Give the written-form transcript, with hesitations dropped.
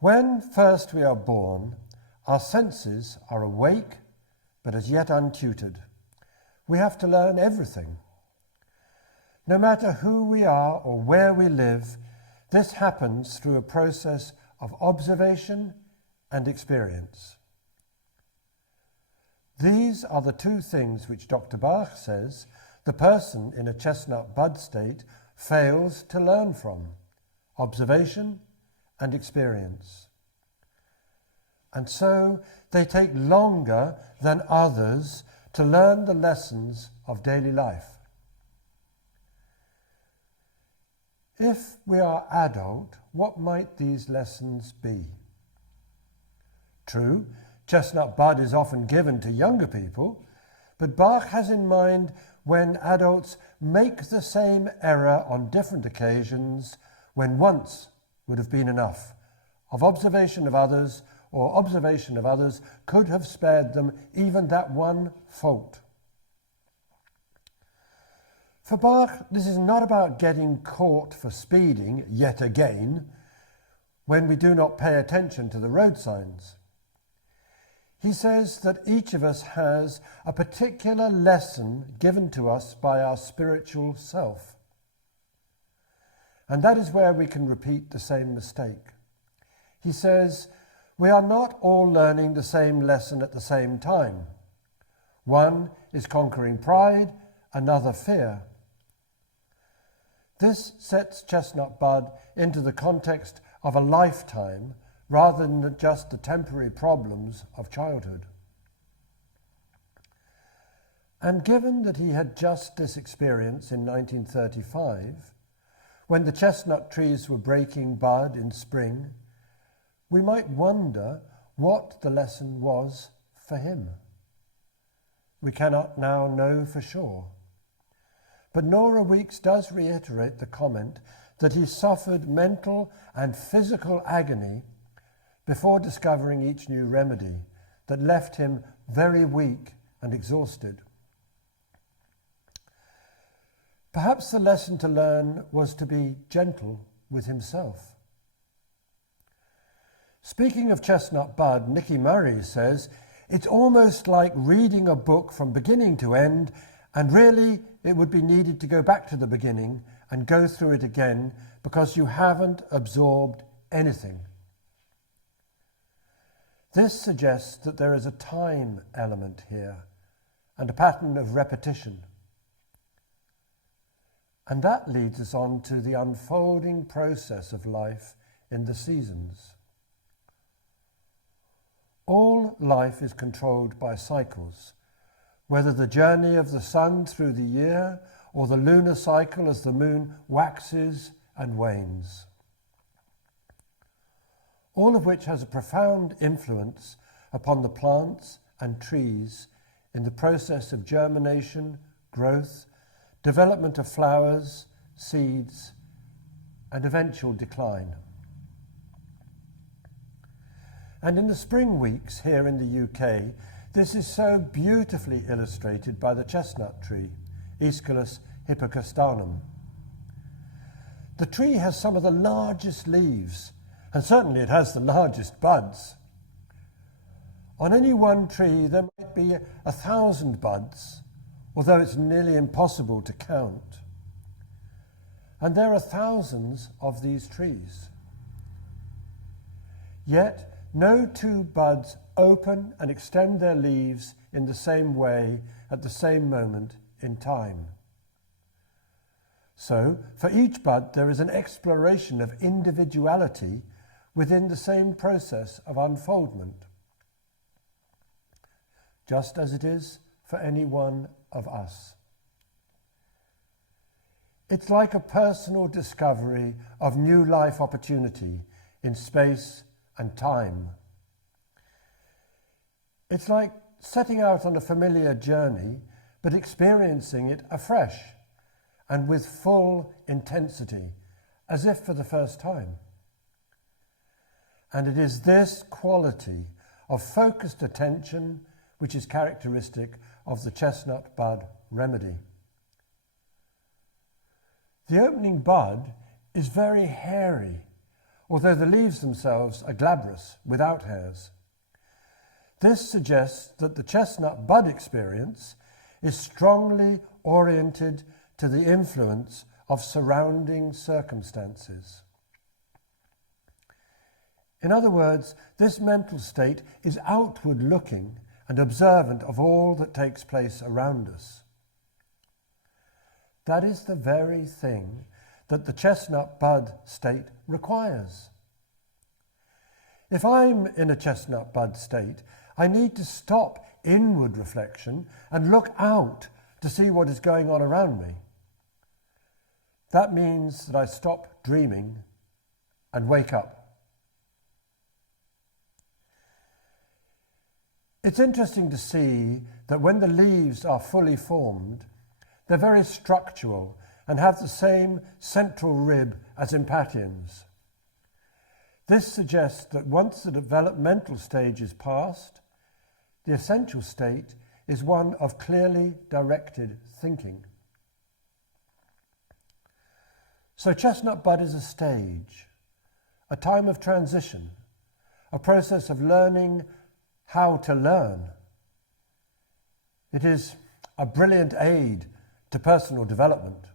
When first we are born, our senses are awake, but as yet untutored. We have to learn everything. No matter who we are or where we live, this happens through a process of observation and experience. These are the two things which Dr. Bach says the person in a chestnut bud state fails to learn from: observation and experience. And so they take longer than others to learn the lessons of daily life. If we are adult, what might these lessons be? True, chestnut bud is often given to younger people, but Bach has in mind when adults make the same error on different occasions when once would have been enough of observation of others, or observation of others could have spared them even that one fault. For Bach, this is not about getting caught for speeding yet again when we do not pay attention to the road signs. He says that each of us has a particular lesson given to us by our spiritual self. And that is where we can repeat the same mistake. He says, we are not all learning the same lesson at the same time. One is conquering pride, another fear. This sets chestnut bud into the context of a lifetime rather than just the temporary problems of childhood. And given that he had just this experience in 1935, when the chestnut trees were breaking bud in spring, we might wonder what the lesson was for him. We cannot now know for sure. But Nora Weeks does reiterate the comment that he suffered mental and physical agony before discovering each new remedy that left him very weak and exhausted. Perhaps the lesson to learn was to be gentle with himself. Speaking of chestnut bud, Nicky Murray says, it's almost like reading a book from beginning to end, and really it would be needed to go back to the beginning and go through it again because you haven't absorbed anything. This suggests that there is a time element here and a pattern of repetition. And that leads us on to the unfolding process of life in the seasons. All life is controlled by cycles, whether the journey of the sun through the year or the lunar cycle as the moon waxes and wanes. All of which has a profound influence upon the plants and trees in the process of germination, growth, development of flowers, seeds, and eventual decline. And in the spring weeks here in the UK, this is so beautifully illustrated by the chestnut tree, Aesculus hippocastanum. The tree has some of the largest leaves, and certainly it has the largest buds. On any one tree there might be 1,000 buds, although it's nearly impossible to count. And there are thousands of these trees. Yet, no two buds open and extend their leaves in the same way at the same moment in time. So, for each bud, there is an exploration of individuality within the same process of unfoldment, just as it is for any one of us. It's like a personal discovery of new life opportunity in space and time. It's like setting out on a familiar journey, but experiencing it afresh and with full intensity, as if for the first time. And it is this quality of focused attention which is characteristic of the chestnut bud remedy. The opening bud is very hairy, although the leaves themselves are glabrous, without hairs. This suggests that the chestnut bud experience is strongly oriented to the influence of surrounding circumstances. In other words, this mental state is outward-looking and observant of all that takes place around us. That is the very thing that the chestnut bud state requires. If I'm in a chestnut bud state, I need to stop inward reflection and look out to see what is going on around me. That means that I stop dreaming and wake up. It's interesting to see that when the leaves are fully formed, they're very structural and have the same central rib as impatiens. This suggests that once the developmental stage is passed, the essential state is one of clearly directed thinking. So chestnut bud is a stage, a time of transition, a process of learning how to learn. It is a brilliant aid to personal development.